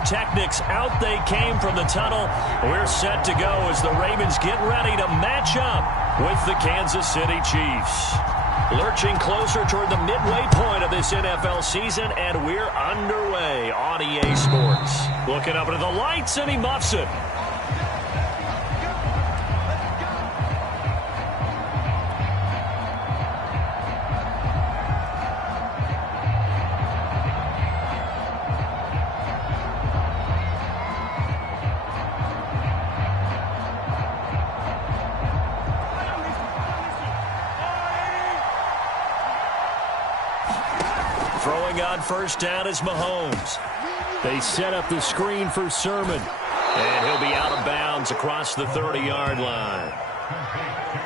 pyrotechnics. Out they came from the tunnel. We're set to go as the Ravens get ready to match up with the Kansas City Chiefs. Lurching closer toward the midway point of this NFL season, and we're underway on EA Sports. Looking up into the lights, and he muffs it. Throwing on first down is Mahomes. They set up the screen for Sermon. And he'll be out of bounds across the 30-yard line.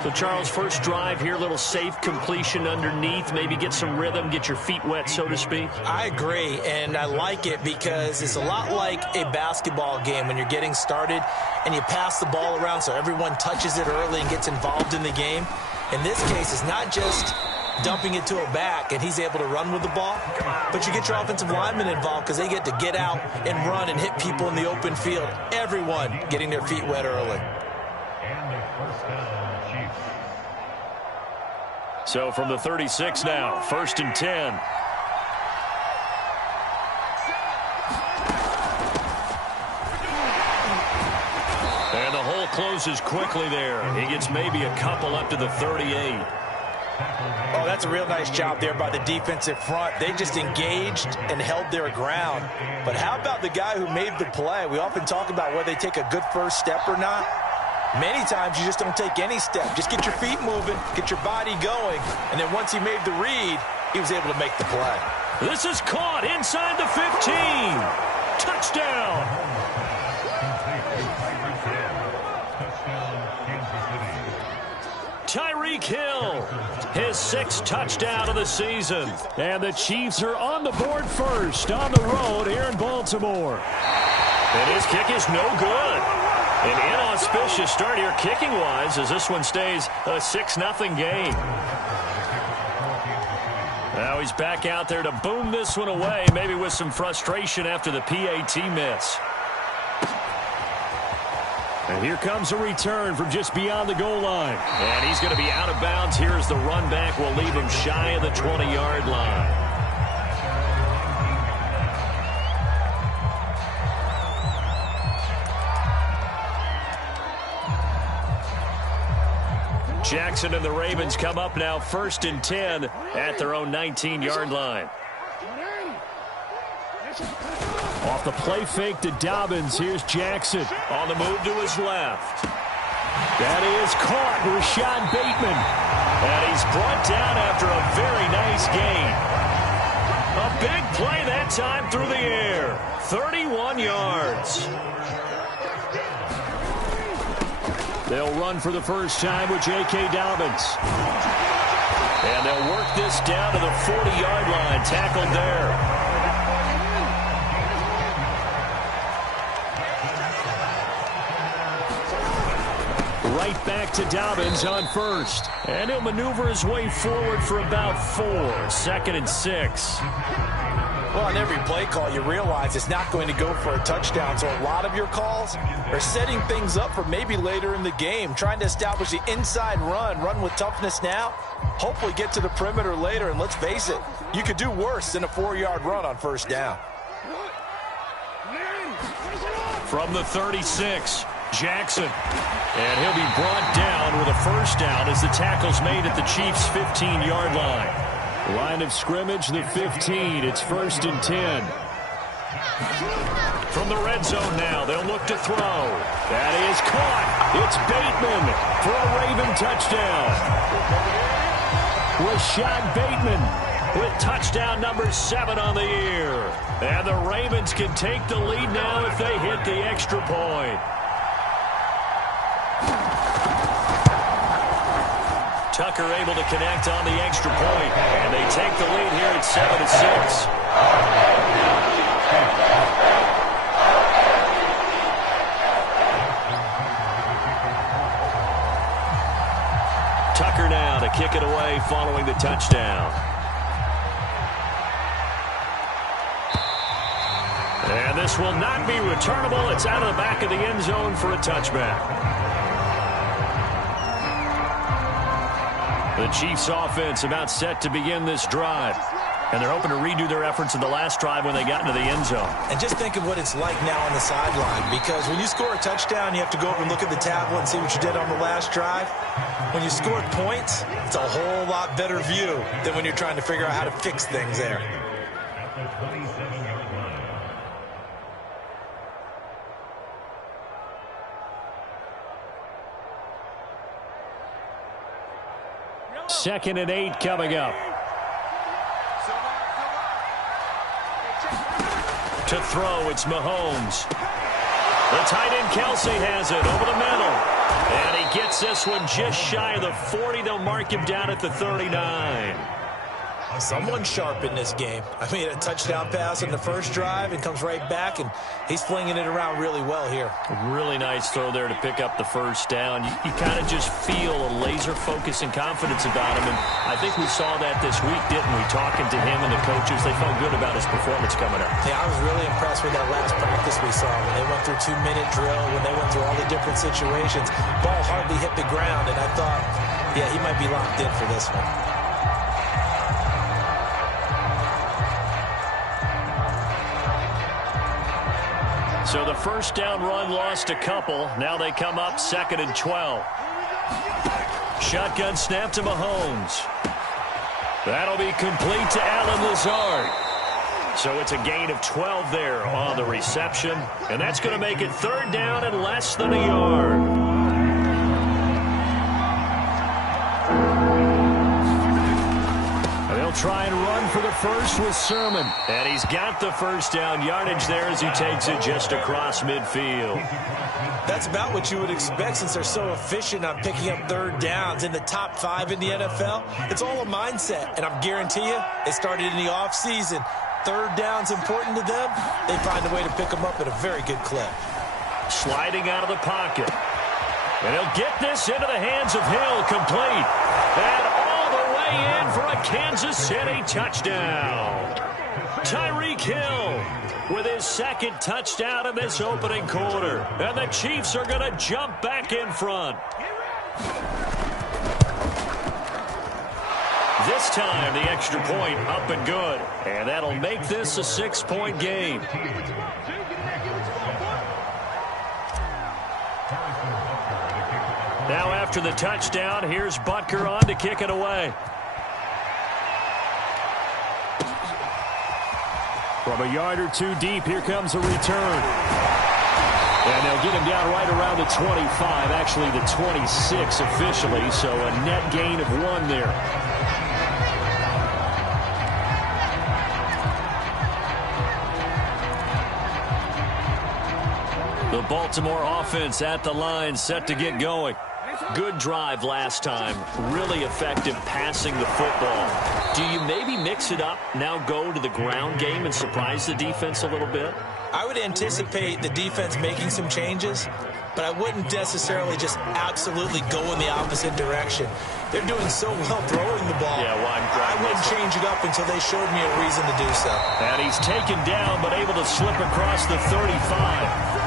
So, Charles, first drive here, little safe completion underneath. Maybe get some rhythm, get your feet wet, so to speak. I agree, and I like it because it's a lot like a basketball game when you're getting started and you pass the ball around so everyone touches it early and gets involved in the game. In this case, it's not just dumping it to a back and he's able to run with the ball, but you get your offensive linemen involved because they get to get out and run and hit people in the open field. Everyone getting their feet wet early. So from the 36 now, 1st and 10. And the hole closes quickly there. He gets maybe a couple up to the 38. Oh, that's a real nice job there by the defensive front. They just engaged and held their ground. But how about the guy who made the play? We often talk about whether they take a good first step or not. Many times you just don't take any step. Just get your feet moving, get your body going, and then once he made the read, he was able to make the play. This is caught inside the 15. Touchdown. Tyreek Hill, his 6th touchdown of the season. And the Chiefs are on the board first on the road here in Baltimore. And his kick is no good. An inauspicious start here kicking-wise as this one stays a 6-0 game. Now he's back out there to boom this one away, maybe with some frustration after the PAT miss. And here comes a return from just beyond the goal line. And he's going to be out of bounds here as the run back will leave him shy of the 20-yard line. Jackson and the Ravens come up now 1st and 10 at their own 19-yard line. Off the play fake to Dobbins. Here's Jackson on the move to his left. That is caught. Rashad Bateman. And he's brought down after a very nice gain. A big play that time through the air. 31 yards. They'll run for the first time with J.K. Dobbins. And they'll work this down to the 40-yard line. Tackled there. Right back to Dobbins on first. And he'll maneuver his way forward for about 4. 2nd and 6. Well, on every play call, you realize it's not going to go for a touchdown. So a lot of your calls are setting things up for maybe later in the game, trying to establish the inside run with toughness now, hopefully get to the perimeter later. And let's face it, you could do worse than a 4-yard run on first down. From the 36, Jackson. And he'll be brought down with a first down as the tackle's made at the Chiefs' 15-yard line. Line of scrimmage, the 15. It's 1st and 10. From the red zone now, they'll look to throw. That is caught. It's Bateman for a Raven touchdown. Rashad Bateman with touchdown number 7 on the year. And the Ravens can take the lead now if they hit the extra point. Tucker able to connect on the extra point, and they take the lead here at 7-6. Tucker now to kick it away following the touchdown. And this will not be returnable. It's out of the back of the end zone for a touchback. The Chiefs offense about set to begin this drive. And they're hoping to redo their efforts in the last drive when they got into the end zone. And just think of what it's like now on the sideline. Because when you score a touchdown, you have to go over and look at the tablet and see what you did on the last drive. When you scored points, it's a whole lot better view than when you're trying to figure out how to fix things there. Second and 8 coming up. To throw, it's Mahomes. The tight end Kelsey has it over the middle. And he gets this one just shy of the 40. They'll mark him down at the 39. Someone's sharp in this game. I mean, a touchdown pass in the first drive and comes right back, and he's flinging it around really well here. A really nice throw there to pick up the first down. You kind of just feel a laser focus and confidence about him, and I think we saw that this week, didn't we? Talking to him and the coaches, they felt good about his performance coming up. Yeah, I was really impressed with that last practice we saw when they went through 2-minute drill, when they went through all the different situations. Ball hardly hit the ground, and I thought, yeah, he might be locked in for this one. So the first down run lost a couple. Now they come up 2nd and 12. Shotgun snap to Mahomes. That'll be complete to Allen Lazard. So it's a gain of 12 there on the reception. And that's going to make it 3rd down and less than a yard. Try and run for the first with Sermon. And he's got the first down yardage there as he takes it just across midfield. That's about what you would expect since they're so efficient on picking up 3rd downs in the top 5 in the NFL. It's all a mindset, and I guarantee you it started in the offseason. 3rd down's important to them. They find a way to pick them up at a very good clip. Sliding out of the pocket. And he'll get this into the hands of Hill, complete. And in for a Kansas City touchdown. Tyreek Hill with his 2nd touchdown in this opening quarter. And the Chiefs are going to jump back in front. This time, the extra point up and good. And that'll make this a 6-point game. Now after the touchdown, here's Butker on to kick it away. From a yard or two deep, here comes a return. And they'll get him down right around the 25, actually the 26 officially, so a net gain of 1 there. The Baltimore offense at the line, set to get going. Good drive last time. Really effective passing the football. Do you maybe mix it up, now go to the ground game and surprise the defense a little bit? I would anticipate the defense making some changes, but I wouldn't necessarily just absolutely go in the opposite direction. They're doing so well throwing the ball. Yeah, well, I wouldn't change it up until they showed me a reason to do so. And he's taken down, but able to slip across the 35.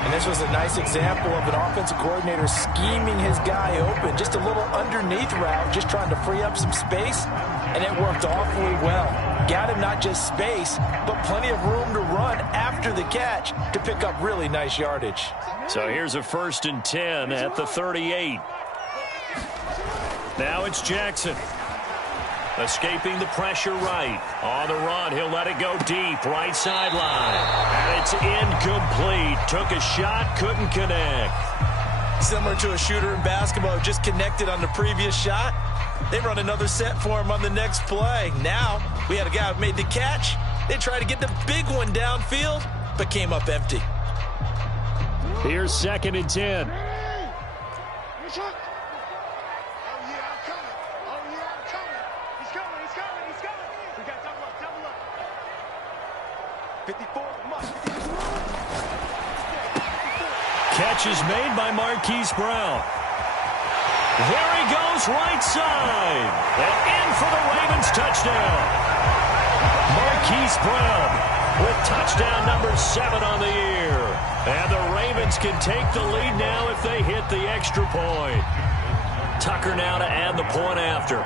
And this was a nice example of an offensive coordinator scheming his guy open. Just a little underneath route, just trying to free up some space, and it worked awfully well. Got him not just space, but plenty of room to run after the catch to pick up really nice yardage. So here's a 1st and 10 at the 38. Now it's Jackson. Escaping the pressure right. On the run, he'll let it go deep. Right sideline. And it's incomplete. Took a shot, couldn't connect. Similar to a shooter in basketball who just connected on the previous shot. They run another set for him on the next play. Now, we had a guy who made the catch. They tried to get the big one downfield, but came up empty. Here's 2nd and 10. Catch is made by Marquise Brown. There he goes, right side. And in for the Ravens touchdown. Marquise Brown with touchdown number 7 on the year. And the Ravens can take the lead now if they hit the extra point. Tucker now to add the point after.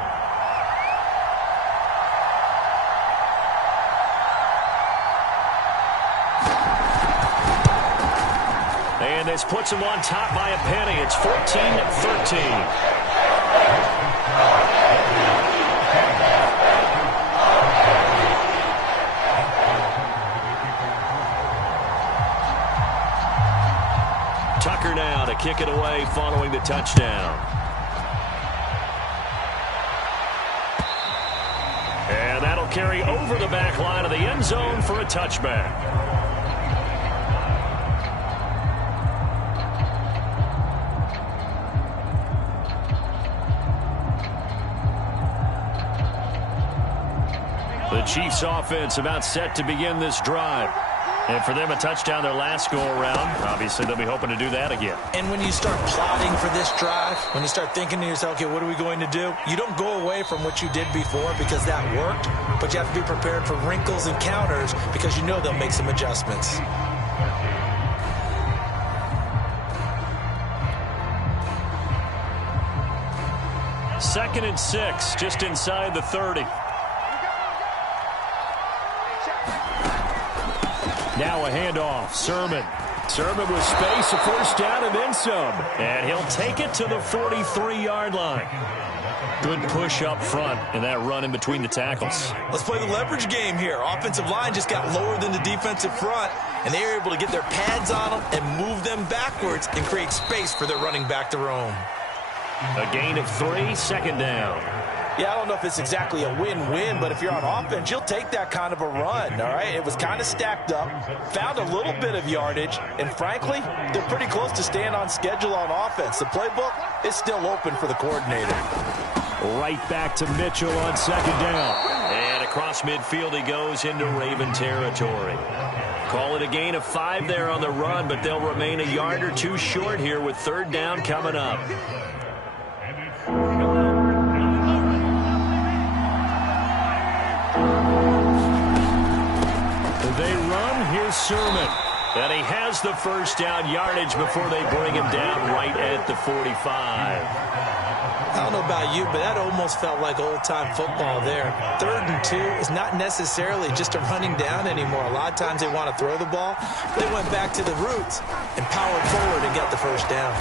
And this puts him on top by a penny. It's 14-13. Tucker now to kick it away following the touchdown. And that'll carry over the back line of the end zone for a touchback. The Chiefs offense about set to begin this drive. And for them, a touchdown their last go-around. Obviously, they'll be hoping to do that again. And when you start plotting for this drive, when you start thinking to yourself, okay, what are we going to do? You don't go away from what you did before because that worked, but you have to be prepared for wrinkles and counters because you know they'll make some adjustments. Second and 6, just inside the 30. Now a handoff. Sermon with space, a first down, and then some. And he'll take it to the 43-yard line. Good push up front, and that run in between the tackles. Let's play the leverage game here. Offensive line just got lower than the defensive front, and they were able to get their pads on them and move them backwards and create space for their running back to roam. A gain of 3, second down. Yeah, I don't know if it's exactly a win-win, but if you're on offense, you'll take that kind of a run, all right? It was kind of stacked up, found a little bit of yardage, and frankly, they're pretty close to staying on schedule on offense. The playbook is still open for the coordinator. Right back to Mitchell on second down. And across midfield he goes into Raven territory. Call it a gain of 5 there on the run, but they'll remain a yard or 2 short here with third down coming up. They run. Here's Sermon. And he has the first down yardage before they bring him down right at the 45. I don't know about you, but that almost felt like old-time football there. 3rd and 2 is not necessarily just a running down anymore. A lot of times they want to throw the ball. They went back to the roots and powered forward and got the first down.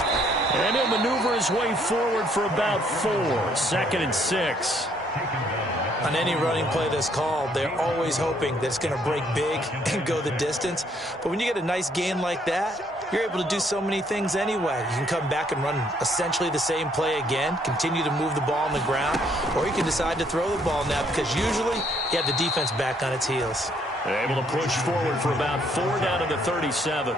And he'll maneuver his way forward for about 4. Second and 6. On any running play that's called, they're always hoping that it's going to break big and go the distance. But when you get a nice gain like that, you're able to do so many things anyway. You can come back and run essentially the same play again, continue to move the ball on the ground, or you can decide to throw the ball now because usually you have the defense back on its heels. They're able to push forward for about 4 down to the 37.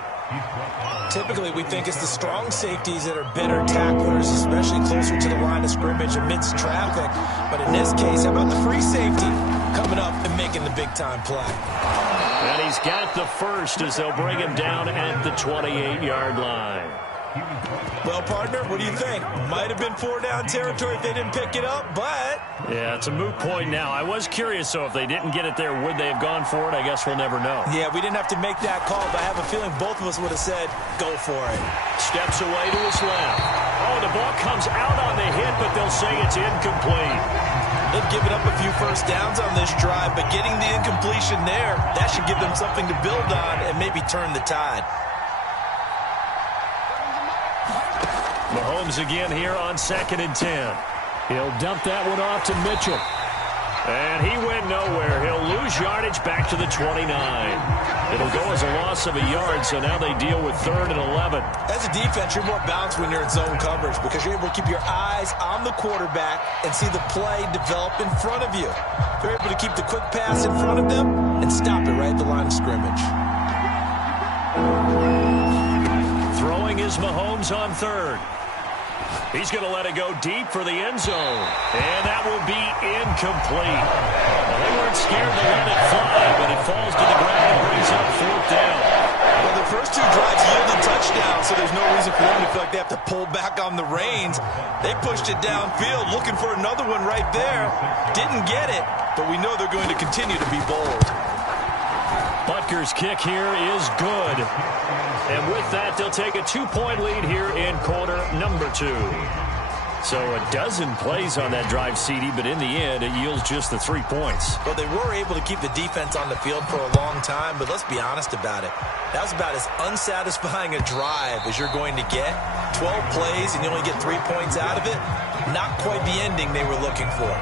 Typically, we think it's the strong safeties that are better tacklers, especially closer to the line of scrimmage amidst traffic. But in this case, how about the free safety coming up and making the big-time play? And he's got the first as they'll bring him down at the 28-yard line. Well, partner, what do you think? Might have been 4 down territory if they didn't pick it up, but... Yeah, it's a moot point now. I was curious, so if they didn't get it there, would they have gone for it? I guess we'll never know. Yeah, we didn't have to make that call, but I have a feeling both of us would have said, go for it. Steps away to his left. Oh, the ball comes out on the hit, but they'll say it's incomplete. They've given up a few first downs on this drive, but getting the incompletion there, that should give them something to build on and maybe turn the tide. Mahomes again here on 2nd and 10. He'll dump that one off to Mitchell. And he went nowhere. He'll lose yardage back to the 29. It'll go as a loss of a yard, so now they deal with 3rd and 11. As a defense, you're more balanced when you're in zone coverage because you're able to keep your eyes on the quarterback and see the play develop in front of you. They're able to keep the quick pass in front of them and stop it right at the line of scrimmage. Throwing is Mahomes on 3rd. He's going to let it go deep for the end zone. And that will be incomplete. Well, they weren't scared to let it fly, but it falls to the ground and brings up 4th down. Well, the first 2 drives yielded touchdowns, so there's no reason for them to feel like they have to pull back on the reins. They pushed it downfield, looking for another one right there. Didn't get it, but we know they're going to continue to be bold. Butker's kick here is good. And with that, they'll take a 2-point lead here in quarter number 2. So a dozen plays on that drive, CD, but in the end, it yields just the 3 points. Well, they were able to keep the defense on the field for a long time, but let's be honest about it. That was about as unsatisfying a drive as you're going to get. 12 plays and you only get 3 points out of it. Not quite the ending they were looking for.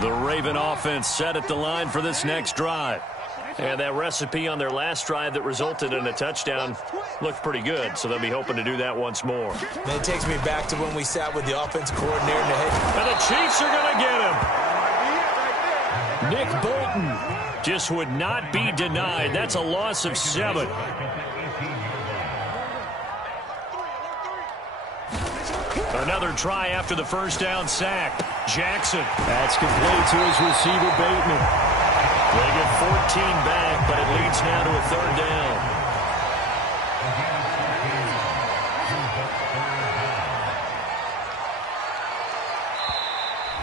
The Raven offense set at the line for this next drive. And that recipe on their last drive that resulted in a touchdown looked pretty good, so they'll be hoping to do that once more. And it takes me back to when we sat with the offensive coordinator in the head. And the Chiefs are going to get him. Nick Bolton just would not be denied. That's a loss of 7. Another try after the first down sack. Jackson. That's complete to his receiver, Bateman. They get 14 back, but it leads now to a 3rd down.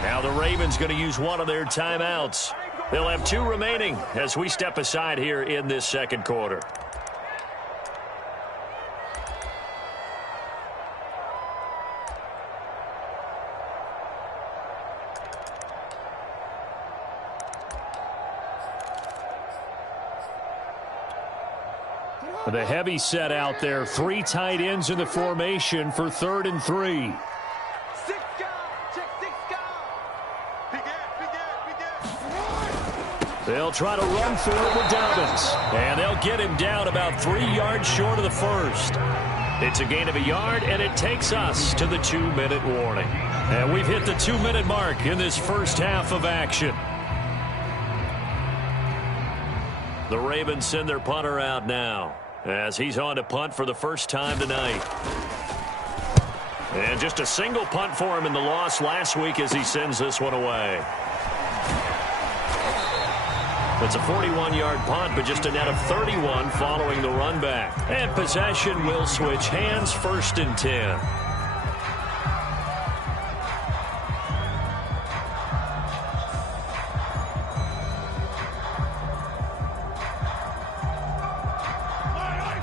Now the Ravens going to use one of their timeouts. They'll have 2 remaining as we step aside here in this second quarter. The heavy set out there. 3 tight ends in the formation for 3rd and 3. They'll try to run for it with Dobbins. And they'll get him down about 3 yards short of the first. It's a gain of a yard, and it takes us to the 2-minute warning. And we've hit the 2-minute mark in this first half of action. The Ravens send their punter out now, as he's on to punt for the first time tonight. And just a single punt for him in the loss last week as he sends this one away. It's a 41-yard punt, but just a net of 31 following the run back. And possession will switch hands, 1st and 10.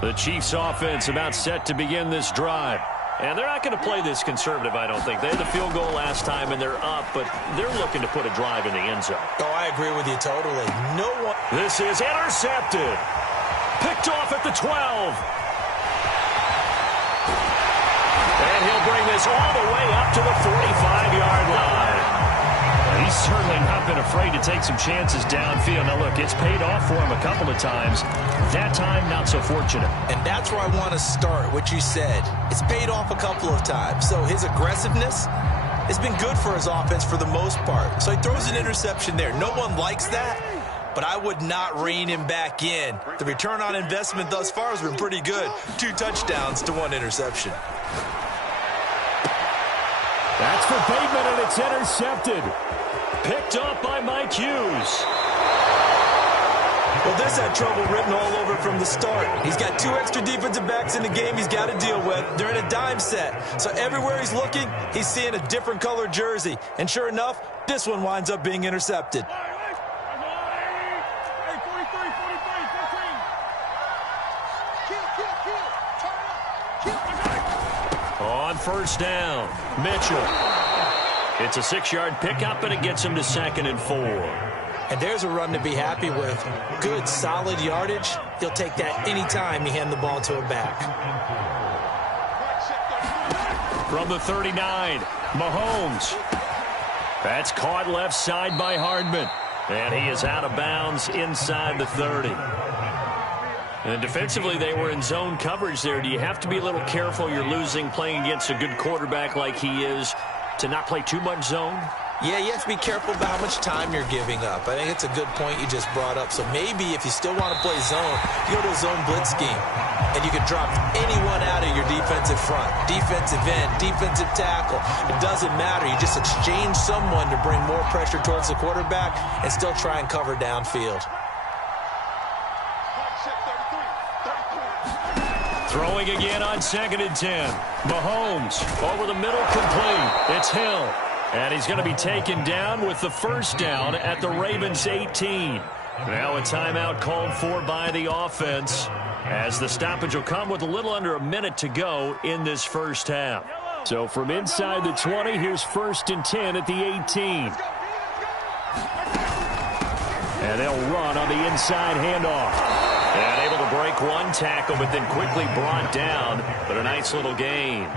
The Chiefs offense about set to begin this drive. And they're not going to play this conservative, I don't think. They had the field goal last time, and they're up, but they're looking to put a drive in the end zone. Oh, I agree with you totally. No one. This is intercepted. Picked off at the 12. And he'll bring this all the way up to the 45-yard line. He's certainly not been afraid to take some chances downfield. Now, look, it's paid off for him a couple of times. That time, not so fortunate. And that's where I want to start, what you said. It's paid off a couple of times. So his aggressiveness has been good for his offense for the most part. So he throws an interception there. No one likes that, but I would not rein him back in. The return on investment thus far has been pretty good. 2 touchdowns to 1 interception. That's for Bateman, and it's intercepted. Picked up by Mike Hughes. Well, this had trouble written all over from the start. He's got 2 extra defensive backs in the game he's got to deal with. They're in a dime set. So everywhere he's looking, he's seeing a different colored jersey. And sure enough, this one winds up being intercepted. On 1st down, Mitchell. It's a 6-yard pickup, and it gets him to 2nd and 4. And there's a run to be happy with. Good, solid yardage. He'll take that anytime you hand the ball to a back. From the 39, Mahomes. That's caught left side by Hardman. And he is out of bounds inside the 30. And defensively, they were in zone coverage there. Do you have to be a little careful? You're losing playing against a good quarterback like he is to not play too much zone? Yeah, you have to be careful about how much time you're giving up. I think it's a good point you just brought up. So maybe if you still want to play zone, you go to a zone blitz scheme. And you can drop anyone out of your defensive front. Defensive end, defensive tackle. It doesn't matter. You just exchange someone to bring more pressure towards the quarterback and still try and cover downfield. Throwing again on 2nd and 10. Mahomes over the middle, complete. It's Hill. And he's going to be taken down with the first down at the Ravens 18. Now a timeout called for by the offense, as the stoppage will come with a little under a minute to go in this first half. So from inside the 20, here's 1st and 10 at the 18. And they'll run on the inside handoff. And able to break one tackle, but then quickly brought down. But a nice little gain.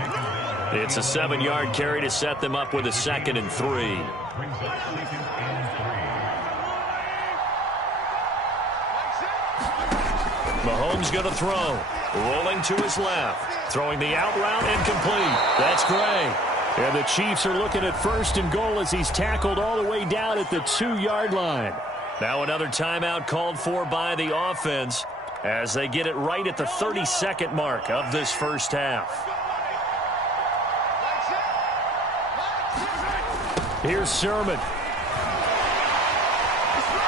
It's a 7-yard carry to set them up with a 2nd and 3. Mahomes going to throw. Rolling to his left. Throwing the out route, incomplete. That's Gray. And the Chiefs are looking at 1st and goal as he's tackled all the way down at the 2-yard line. Now another timeout called for by the offense as they get it right at the 32nd mark of this first half. Here's Sermon.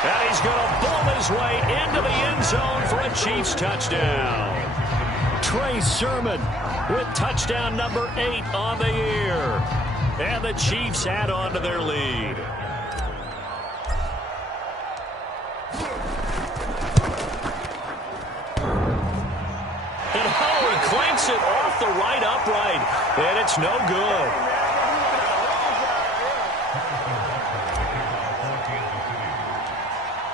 And he's going to ball his way into the end zone for a Chiefs touchdown. Trey Sermon with touchdown number 8 on the year. And the Chiefs add on to their lead. And Howard clanks it off the right upright. And it's no good.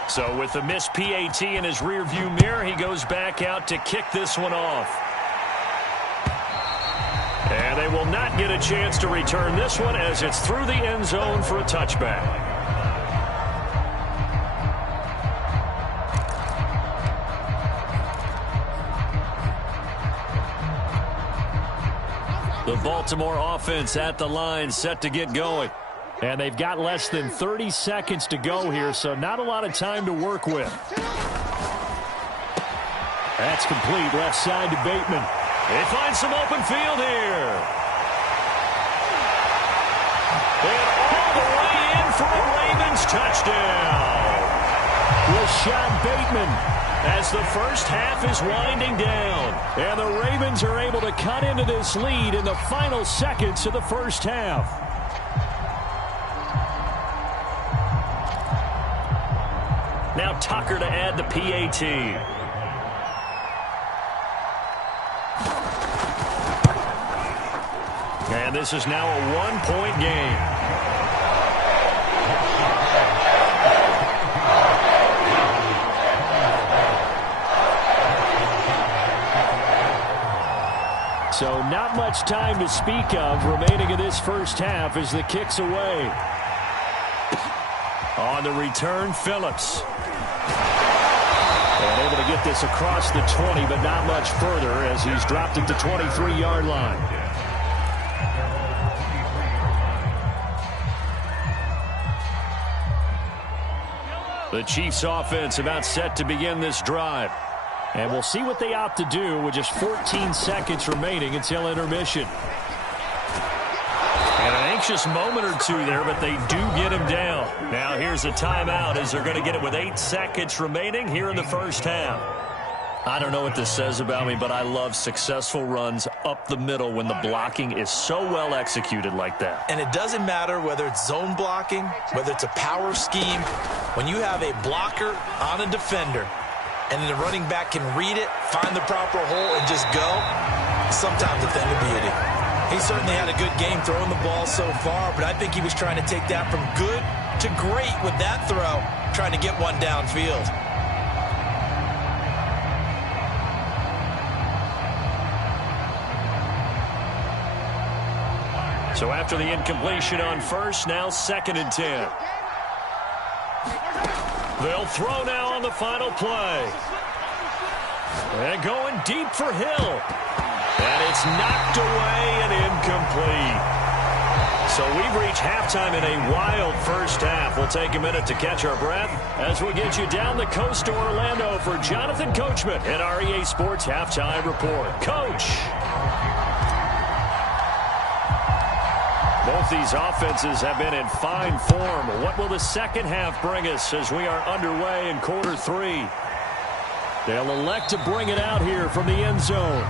So with the missed PAT in his rearview mirror, he goes back out to kick this one off. And they will not get a chance to return this one as it's through the end zone for a touchback. The Baltimore offense at the line, set to get going. And they've got less than 30 seconds to go here, so not a lot of time to work with. That's complete, left side to Bateman. They find some open field here. And all the way in for a Ravens touchdown. Rashad Bateman as the first half is winding down. And the Ravens are able to cut into this lead in the final seconds of the first half. Now Tucker to add the PAT. And this is now a one-point game. So not much time to speak of remaining in this first half as the kick's away. On the return, Phillips. And able to get this across the 20, but not much further as he's dropped at the 23-yard line. The Chiefs offense about set to begin this drive. And we'll see what they opt to do with just 14 seconds remaining until intermission. And an anxious moment or two there, but they do get him down. Now here's a timeout as they're going to get it with 8 seconds remaining here in the first half. I don't know what this says about me, but I love successful runs up the middle when the blocking is so well executed like that. And it doesn't matter whether it's zone blocking, whether it's a power scheme. When you have a blocker on a defender and the running back can read it, find the proper hole, and just go, sometimes a thing of beauty. He certainly had a good game throwing the ball so far, but I think he was trying to take that from good to great with that throw, trying to get one downfield. So after the incompletion on first, now 2nd and 10. They'll throw now on the final play. And going deep for Hill. And it's knocked away and incomplete. So we've reached halftime in a wild first half. We'll take a minute to catch our breath as we get you down the coast to Orlando for Jonathan Coachman at our EA Sports Halftime Report. Coach. Both these offenses have been in fine form. What will the second half bring us as we are underway in quarter 3? They'll elect to bring it out here from the end zone.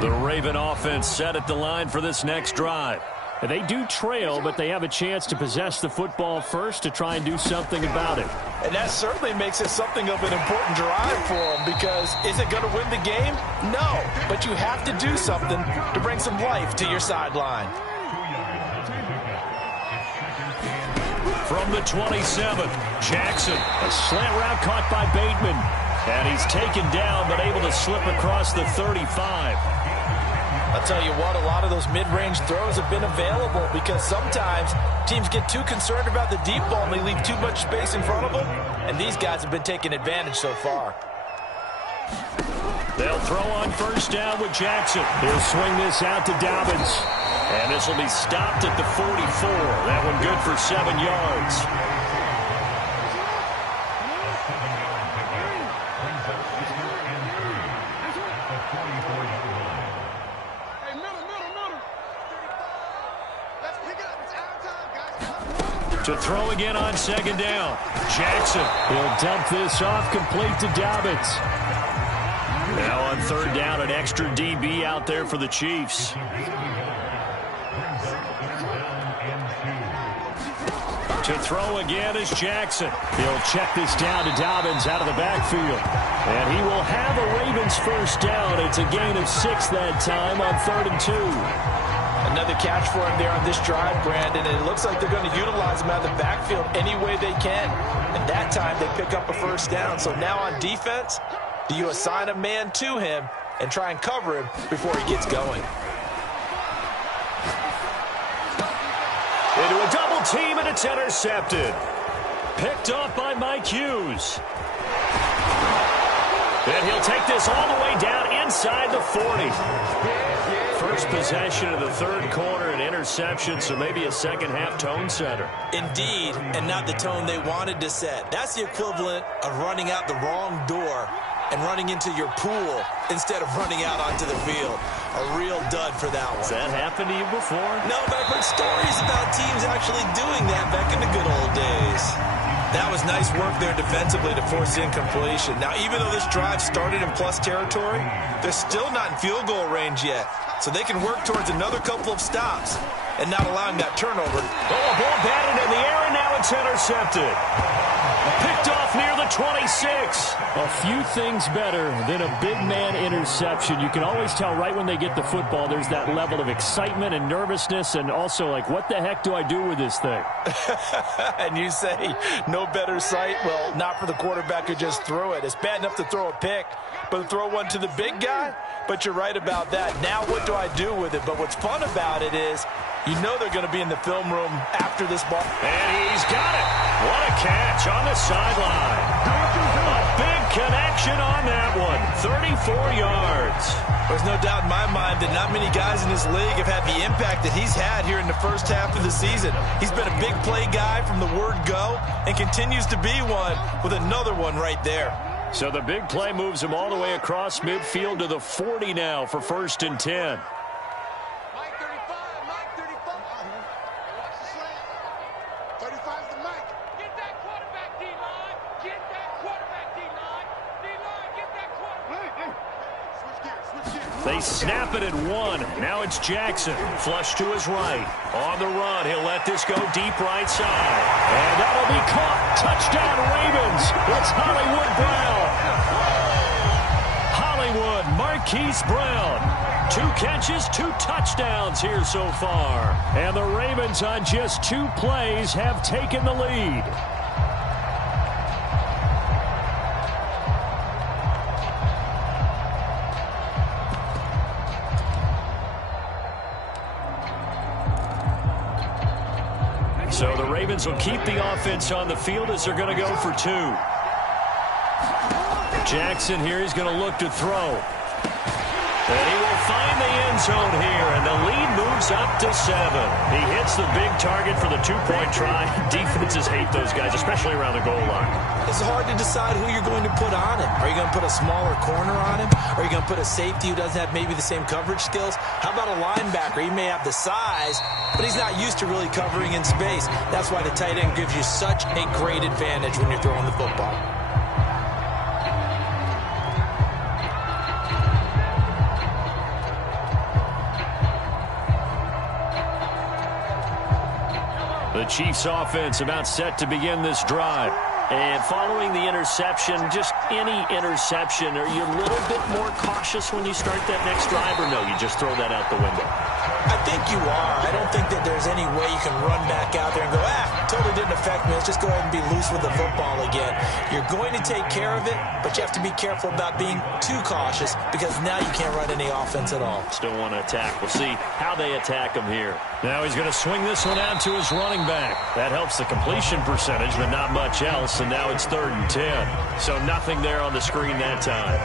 The Raven offense set at the line for this next drive. And they do trail, but they have a chance to possess the football first to try and do something about it. And that certainly makes it something of an important drive for them, because is it going to win the game? No, but you have to do something to bring some life to your sideline. From the 27, Jackson, a slant route caught by Bateman. And he's taken down, but able to slip across the 35. I'll tell you what, a lot of those mid-range throws have been available, because sometimes teams get too concerned about the deep ball and they leave too much space in front of them, and these guys have been taking advantage so far. They'll throw on first down with Jackson. He'll swing this out to Dobbins. And this will be stopped at the 44. That one good for 7 yards. To throw again on second down. Jackson, he'll dump this off complete to Dobbins. Now on third down, an extra DB out there for the Chiefs. To throw again is Jackson. He'll check this down to Dobbins out of the backfield. And he will have a Ravens first down. It's a gain of 6 that time on 3rd and 2. Another catch for him there on this drive, Brandon. And it looks like they're going to utilize him out of the backfield any way they can. And that time they pick up a first down. So now on defense, do you assign a man to him and try and cover him before he gets going? Into a double team, and it's intercepted. Picked off by Mike Hughes. And he'll take this all the way down inside the 40. First possession of the third quarter, an interception, so maybe a second-half tone setter. Indeed, and not the tone they wanted to set. That's the equivalent of running out the wrong door and running into your pool instead of running out onto the field. A real dud for that one. Has that happened to you before? No, but I've heard stories about teams actually doing that back in the good old days. That was nice work there defensively to force incompletion. Now, even though this drive started in plus territory, they're still not in field goal range yet. So they can work towards another couple of stops and not allowing that turnover. Oh, a ball batted in the air, and now it's intercepted. Picked off near the 26. A few things better than a big man interception. You can always tell right when they get the football, there's that level of excitement and nervousness, and also like, what the heck do I do with this thing? And you say, no better sight? Well, not for the quarterback who just threw it. It's bad enough to throw a pick, but to throw one to the big guy? But you're right about that. Now what do I do with it? But what's fun about it is, you know they're going to be in the film room after this ball. And he's got it. What a catch on the sideline. A big connection on that one. 34 yards. There's no doubt in my mind that not many guys in this league have had the impact that he's had here in the first half of the season. He's been a big play guy from the word go and continues to be one with another one right there. So the big play moves him all the way across midfield to the 40 now for 1st and 10. They snap it at 1. Now it's Jackson. Flush to his right. On the run. He'll let this go deep right side. And that'll be caught. Touchdown Ravens. It's Hollywood Brown. Hollywood Marquise Brown. 2 catches, 2 touchdowns here so far. And the Ravens on just 2 plays have taken the lead. So the Ravens will keep the offense on the field as they're going to go for 2. Jackson here is going to look to throw. And he will find the end zone here, and the lead moves up to 7. He hits the big target for the two-point try. Defenses hate those guys, especially around the goal line. It's hard to decide who you're going to put on him. Are you going to put a smaller corner on him? Are you going to put a safety who doesn't have maybe the same coverage skills? How about a linebacker? He may have the size, but he's not used to really covering in space. That's why the tight end gives you such a great advantage when you're throwing the football. The Chiefs offense about set to begin this drive. And following the interception, just any interception, are you a little bit more cautious when you start that next drive, or no, you just throw that out the window? I think you are. I don't think that there's any way you can run back out there and go, totally didn't affect me. Let's just go ahead and be loose with the football again. You're going to take care of it, but you have to be careful about being too cautious because now you can't run any offense at all. Still want to attack. We'll see how they attack him here. Now he's going to swing this one out to his running back. That helps the completion percentage, but not much else, and now it's 3rd and 10. So nothing there on the screen that time.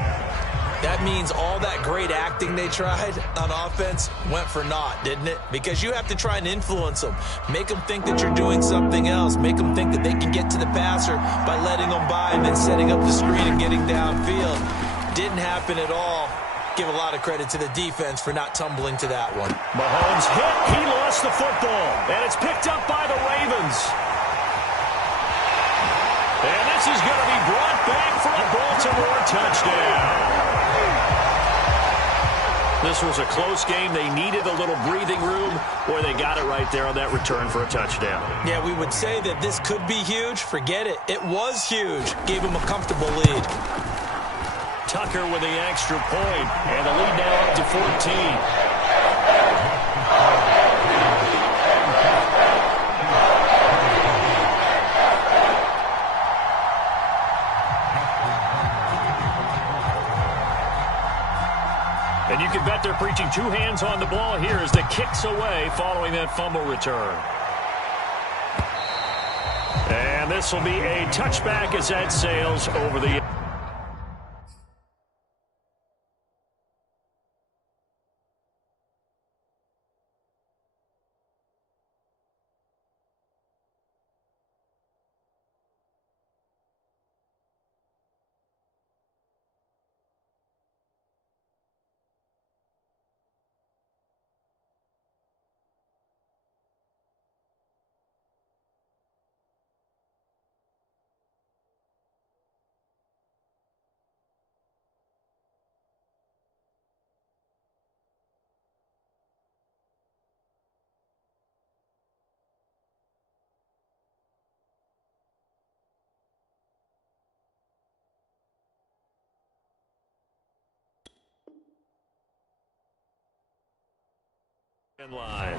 That means all that great acting they tried on offense went for naught, didn't it? Because you have to try and influence them. Make them think that you're doing something else. Make them think that they can get to the passer by letting them by and then setting up the screen and getting downfield. Didn't happen at all. Give a lot of credit to the defense for not tumbling to that one. Mahomes hit. He lost the football. And it's picked up by the Ravens. And this is going to be brought back for a Baltimore touchdown. This was a close game. They needed a little breathing room, or they got it right there on that return for a touchdown. Yeah, we would say that this could be huge. Forget it. It was huge. Gave him a comfortable lead. Tucker with the extra point, and the lead now up to 14. And you can bet they're preaching two hands on the ball here as the kick's away following that fumble return. And this will be a touchback as that sails over the... line.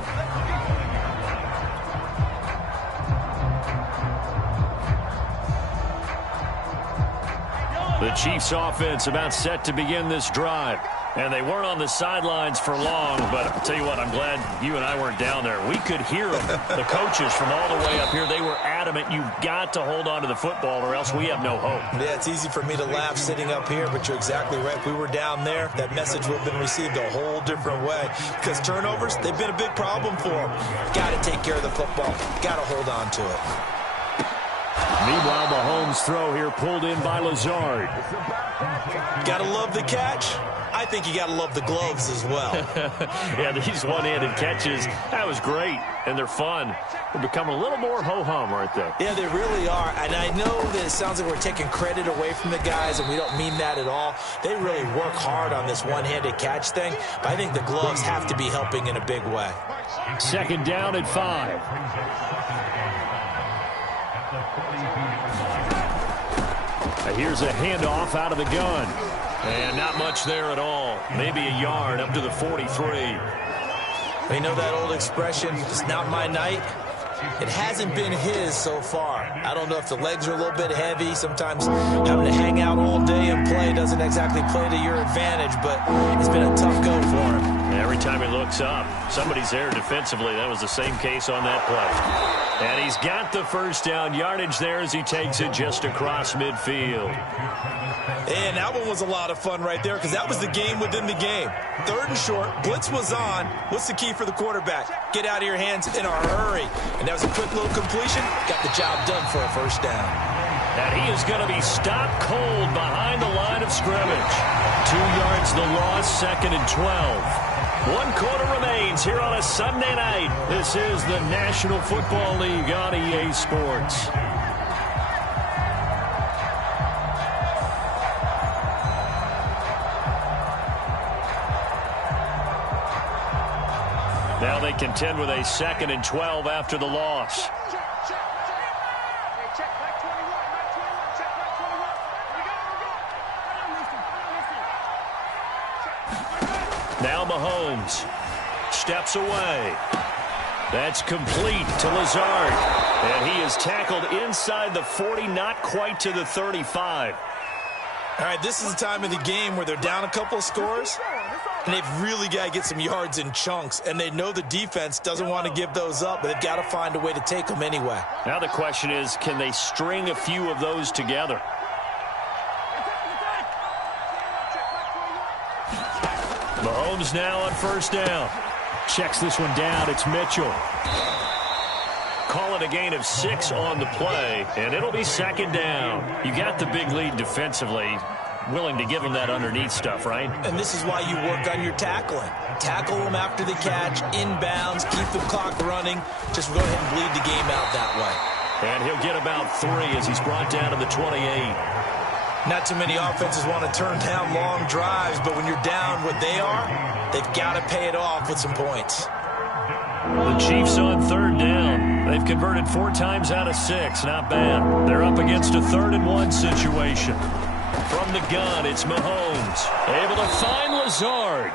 The Chiefs offense about set to begin this drive. And they weren't on the sidelines for long, but I'll tell you what, I'm glad you and I weren't down there. We could hear them, the coaches from all the way up here. They were adamant, you've got to hold on to the football or else we have no hope. Yeah, it's easy for me to laugh sitting up here, but you're exactly right. If we were down there, that message would have been received a whole different way. Because turnovers, they've been a big problem for them. Got to take care of the football. Got to hold on to it. Meanwhile, Mahomes' throw here pulled in by Lazard. Got to love the catch. I think you got to love the gloves as well. Yeah, these one-handed catches, that was great, and they're fun. They're becoming a little more ho-hum, aren't they? Yeah, they really are, and I know that it sounds like we're taking credit away from the guys, and we don't mean that at all. They really work hard on this one-handed catch thing, but I think the gloves have to be helping in a big way. 2nd down and 5. Here's a handoff out of the gun. And not much there at all. Maybe a yard up to the 43. You know that old expression, it's not my night? It hasn't been his so far. I don't know if the legs are a little bit heavy. Sometimes having to hang out all day and play doesn't exactly play to your advantage, but it's been a tough go for him. Every time time he looks up, somebody's there defensively. That was the same case on that play. And he's got the first down yardage there as he takes it just across midfield. And that one was a lot of fun right there because that was the game within the game. 3rd and short, blitz was on. What's the key for the quarterback? Get out of your hands in a hurry. And that was a quick little completion. Got the job done for a first down. And he is going to be stopped cold behind the line of scrimmage. 2 yards the loss, 2nd and 12. 1 quarter remains here on a Sunday night. This is the National Football League on EA Sports. Now they contend with a 2nd and 12 after the loss. Now Mahomes steps away. That's complete to Lazard. And he is tackled inside the 40, not quite to the 35. All right, this is the time of the game where they're down a couple of scores, and they've really got to get some yards in chunks, and they know the defense doesn't want to give those up, but they've got to find a way to take them anyway. Now the question is, can they string a few of those together? Mahomes now on first down. Checks this one down. It's Mitchell. Call it a gain of 6 on the play, and it'll be 2nd down. You got the big lead defensively. Willing to give them that underneath stuff, right? And this is why you work on your tackling. Tackle them after the catch, inbounds, keep the clock running. Just go ahead and bleed the game out that way. And he'll get about 3 as he's brought down to the 28. Not too many offenses want to turn down long drives, but when you're down what they are, they've got to pay it off with some points. The Chiefs on 3rd down. They've converted 4 times out of 6. Not bad. They're up against a 3rd and 1 situation. From the gun, it's Mahomes. Able to find Lazard.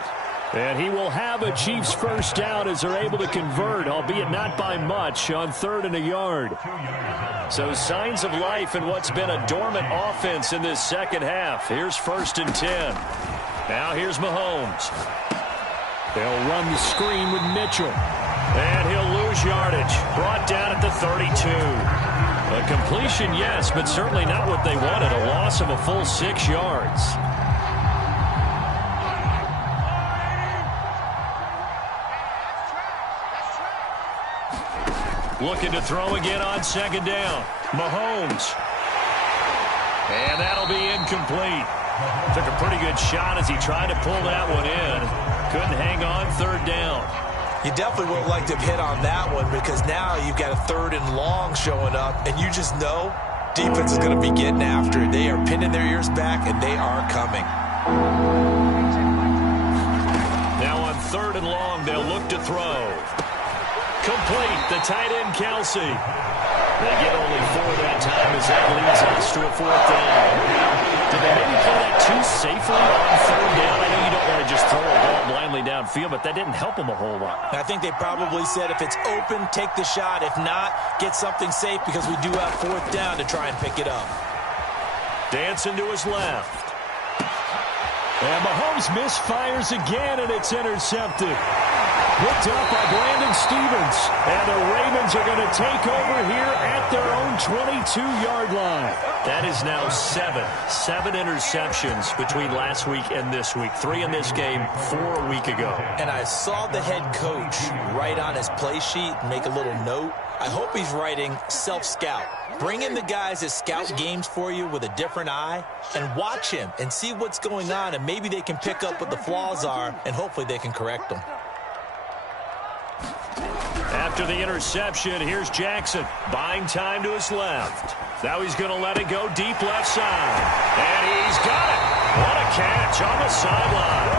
And he will have a Chiefs first down as they're able to convert, albeit not by much, on 3rd and a yard. So signs of life in what's been a dormant offense in this second half. Here's 1st and 10. Now here's Mahomes. They'll run the screen with Mitchell. And he'll lose yardage. Brought down at the 32. A completion, yes, but certainly not what they wanted. A loss of a full 6 yards. Looking to throw again on 2nd down. Mahomes. And that'll be incomplete. Took a pretty good shot as he tried to pull that one in. Couldn't hang on 3rd down. You definitely would have liked to have hit on that one because now you've got a 3rd and long showing up, and you just know defense is going to be getting after it. They are pinning their ears back, and they are coming. Now on 3rd and long, they'll look to throw. Complete, the tight end, Kelsey. They get only 4 that time as that leads us to a 4th down. Did they maybe play that too safely on 3rd down? I know you don't want to just throw a ball blindly downfield, but that didn't help them a whole lot. I think they probably said if it's open, take the shot. If not, get something safe because we do have 4th down to try and pick it up. Dancing to his left. And Mahomes misfires again, and it's intercepted. Picked up by Brandon Stevens. And the Ravens are going to take over here at their own 22-yard line. That is now 7 interceptions between last week and this week. 3 in this game, 4 a week ago. And I saw the head coach write on his play sheet, make a little note. I hope he's writing self-scout. Bring in the guys that scout games for you with a different eye and watch him and see what's going on, and maybe they can pick up what the flaws are, and hopefully they can correct them. After the interception, here's Jackson, buying time to his left. Now he's going to let it go deep left side. And he's got it. What a catch on the sideline.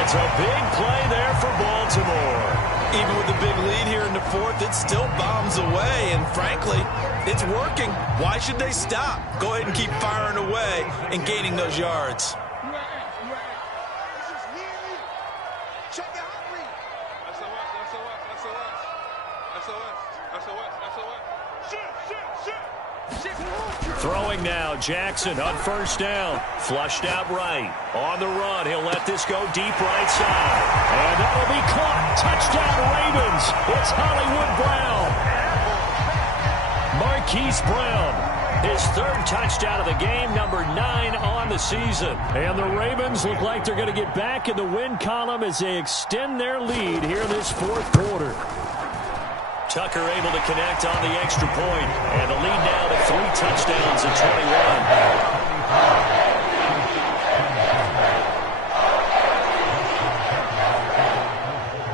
It's a big play there for Baltimore. Even with the big lead here in the 4th, it still bombs away, and frankly, it's working. Why should they stop? Go ahead and keep firing away and gaining those yards. Throwing now, Jackson on first down. Flushed out right. On the run, he'll let this go deep right side. And that'll Touchdown Ravens. It's Hollywood Brown. Marquise Brown, his third touchdown of the game, number 9 on the season. And the Ravens look like they're going to get back in the win column as they extend their lead here in this fourth quarter. Tucker able to connect on the extra point, and the lead now to 3 touchdowns at 21.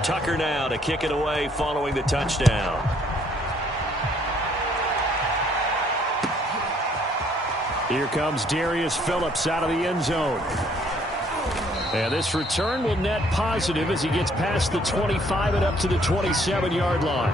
Tucker now to kick it away following the touchdown. Here comes Darius Phillips out of the end zone. And this return will net positive as he gets past the 25 and up to the 27-yard line.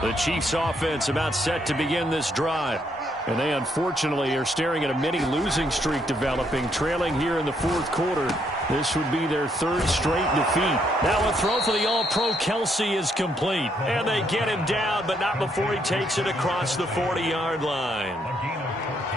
The Chiefs offense about set to begin this drive. And they unfortunately are staring at a mini losing streak developing, trailing here in the fourth quarter. This would be their third straight defeat. Now a throw for the All-Pro Kelsey is complete. And they get him down, but not before he takes it across the 40-yard line.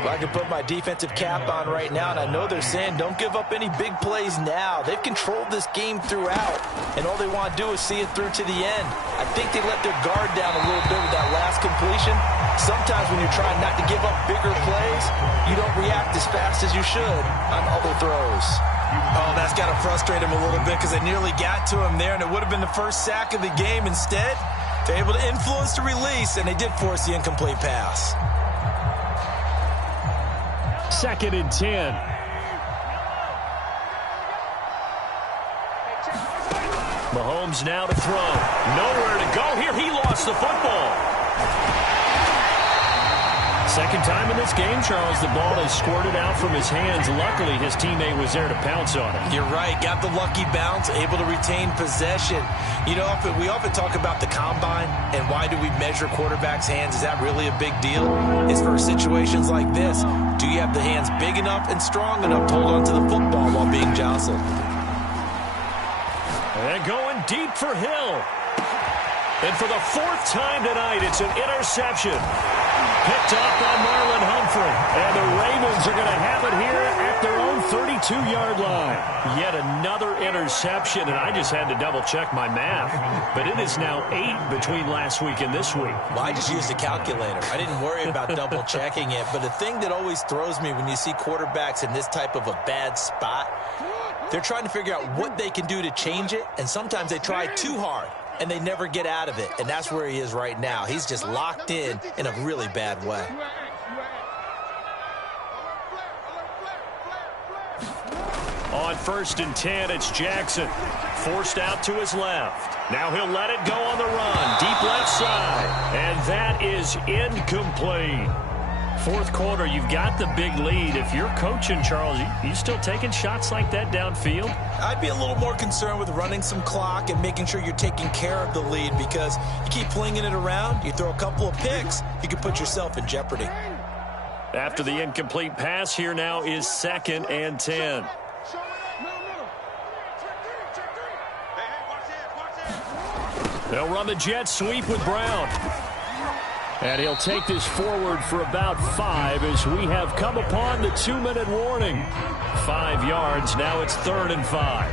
Well, I can put my defensive cap on right now, and I know they're saying don't give up any big plays now. They've controlled this game throughout, and all they want to do is see it through to the end. I think they let their guard down a little bit with that last completion. Sometimes when you're trying not to give up bigger plays, you don't react as fast as you should on other throws. Oh, that's got to frustrate him a little bit because they nearly got to him there, and it would have been the first sack of the game. Instead, they're able to influence the release, and they did force the incomplete pass. 2nd and 10. Mahomes now to throw. Nowhere to go here. He lost the football. Second time in this game, Charles, the ball has squirted out from his hands. Luckily, his teammate was there to pounce on it. You're right. Got the lucky bounce, able to retain possession. You know, we often talk about the combine and why do we measure quarterbacks' hands. Is that really a big deal? It's for situations like this. Do you have the hands big enough and strong enough to hold on to the football while being jostled? And going deep for Hill. And for the 4th time tonight, it's an interception. Picked off by Marlon Humphrey. And the Ravens are going to have it here at their own 32-yard line. Yet another interception, and I just had to double-check my math. But it is now 8 between last week and this week. Well, I just used a calculator. I didn't worry about double-checking it. But the thing that always throws me when you see quarterbacks in this type of a bad spot, they're trying to figure out what they can do to change it, and sometimes they try too hard. And they never get out of it. And that's where he is right now. He's just locked in a really bad way. On 1st and 10, it's Jackson. Forced out to his left. Now he'll let it go on the run. Deep left side. And that is incomplete. Fourth quarter, you've got the big lead. If you're coaching, Charles, you still taking shots like that downfield? I'd be a little more concerned with running some clock and making sure you're taking care of the lead, because you keep flinging it around, you throw a couple of picks, you can put yourself in jeopardy. After the incomplete pass, here now is 2nd and 10. They'll run the jet sweep with Brown. And he'll take this forward for about 5 as we have come upon the 2-minute warning. 5 yards. Now it's 3rd and 5.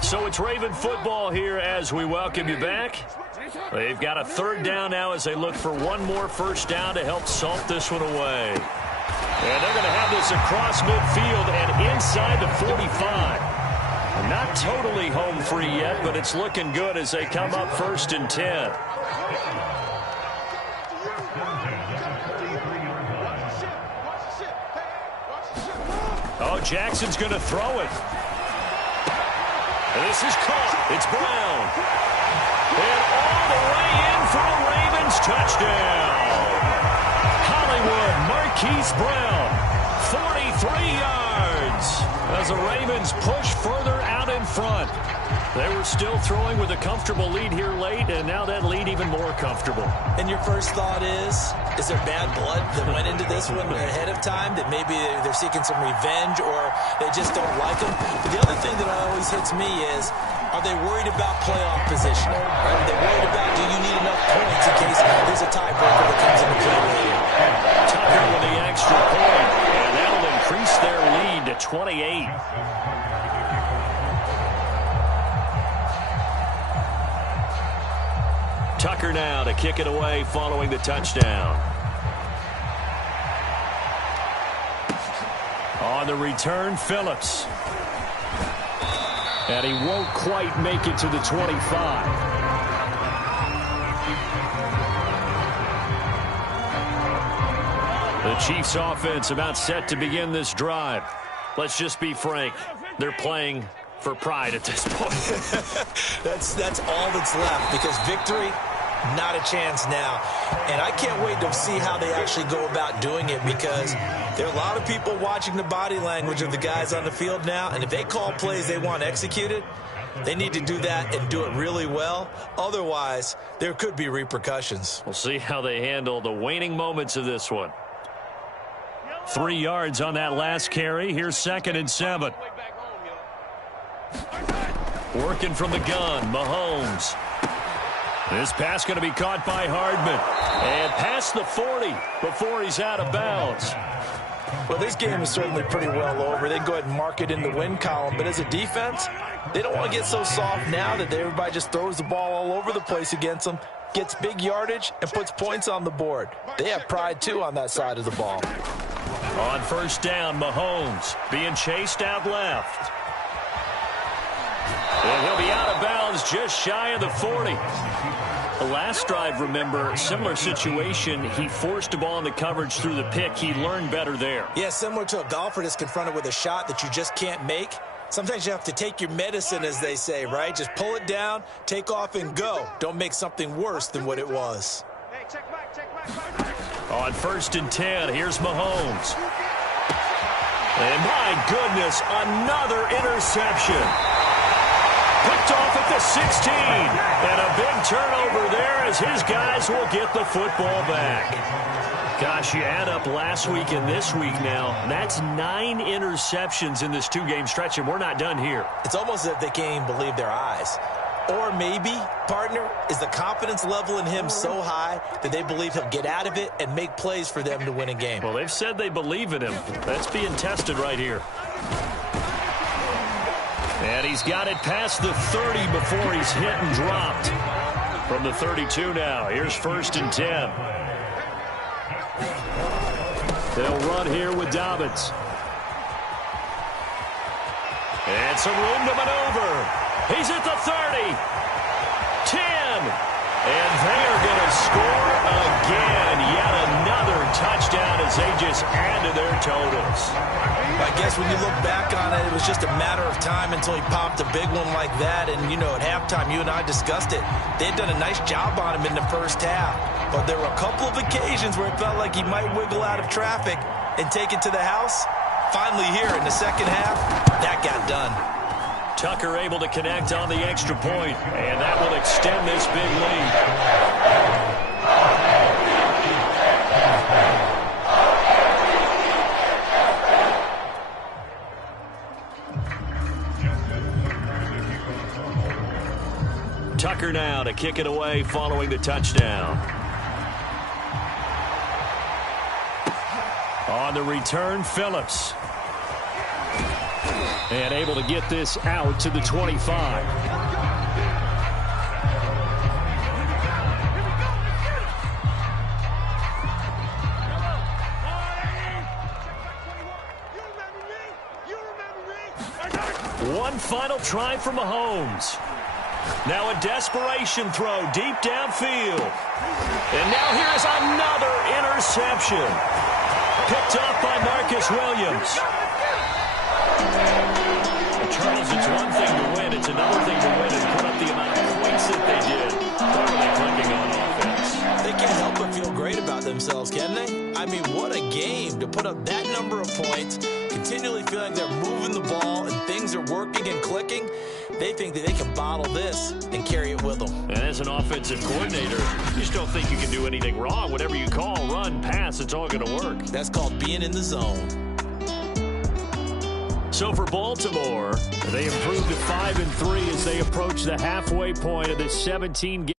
So it's Raven football here as we welcome you back. They've got a 3rd down now as they look for one more first down to help salt this one away. And they're going to have this across midfield and inside the 45. Not totally home free yet, but it's looking good as they come up 1st and 10. Oh, Jackson's going to throw it. And this is caught. It's Brown. And all the way in for a Ravens touchdown. Hollywood Marquise Brown, 43 yards. As the Ravens push further out in front. They were still throwing with a comfortable lead here late, and now that lead even more comfortable. And your first thought is there bad blood that went into this one ahead of time, that maybe they're seeking some revenge or they just don't like them? But the other thing that always hits me is, are they worried about playoff positioning? Are they worried about, do you need enough points in case there's a tiebreaker that comes into play later? 28. Tucker now to kick it away following the touchdown. On the return, Phillips. And he won't quite make it to the 25. The Chiefs offense about set to begin this drive. Let's just be frank. They're playing for pride at this point. That's all that's left, because victory, not a chance now. And I can't wait to see how they actually go about doing it, because there are a lot of people watching the body language of the guys on the field now, and if they call plays they want executed, they need to do that and do it really well. Otherwise, there could be repercussions. We'll see how they handle the waning moments of this one. 3 yards on that last carry. Here's 2nd and 7. Working from the gun, Mahomes. This pass going to be caught by Hardman. And past the 40 before he's out of bounds. Well, this game is certainly pretty well over. They can go ahead and mark it in the win column. But as a defense, they don't want to get so soft now that everybody just throws the ball all over the place against them, gets big yardage, and puts points on the board. They have pride, too, on that side of the ball. On first down, Mahomes being chased out left. And he'll be out of bounds just shy of the 40. The last drive, remember, similar situation. He forced the ball in the coverage through the pick. He learned better there. Yeah, similar to a golfer that's confronted with a shot that you just can't make. Sometimes you have to take your medicine, as they say, right? Just pull it down, take off, and go. Don't make something worse than what it was. Hey, check back. On first and 10, here's Mahomes. And my goodness, another interception. Picked off at the 16. And a big turnover there as his guys will get the football back. Gosh, you add up last week and this week now. That's 9 interceptions in this 2-game stretch, and we're not done here. It's almost as if they can't even believe their eyes. Or maybe, partner, is the confidence level in him so high that they believe he'll get out of it and make plays for them to win a game. Well, they've said they believe in him. That's being tested right here. And he's got it past the 30 before he's hit and dropped. From the 32 now, here's first and 10. They'll run here with Dobbins. And some room to maneuver. He's at the 30. 10. And they are going to score again. Yet another touchdown as they just add to their totals. I guess when you look back on it, it was just a matter of time until he popped a big one like that. And, you know, at halftime, you and I discussed it. They had done a nice job on him in the first half. But there were a couple of occasions where it felt like he might wiggle out of traffic and take it to the house. Finally here in the second half, that got done. Tucker able to connect on the extra point, and that will extend this big lead. Tucker now to kick it away following the touchdown. On the return, Phillips. And able to get this out to the 25. One final try for Mahomes. Now a desperation throw deep downfield. And now here's another interception. Picked up by Marcus Williams. Charles, it's one thing to win. It's another thing to win and put up the amount of points that they did. What are they clicking on offense? They can't help but feel great about themselves, can they? I mean, what a game to put up that number of points, continually feeling they're moving the ball and things are working and clicking. They think that they can bottle this and carry it with them. And as an offensive coordinator, you just don't think you can do anything wrong. Whatever you call, run, pass, it's all going to work. That's called being in the zone. So for Baltimore, they improved to 5-3 as they approach the halfway point of this 17-game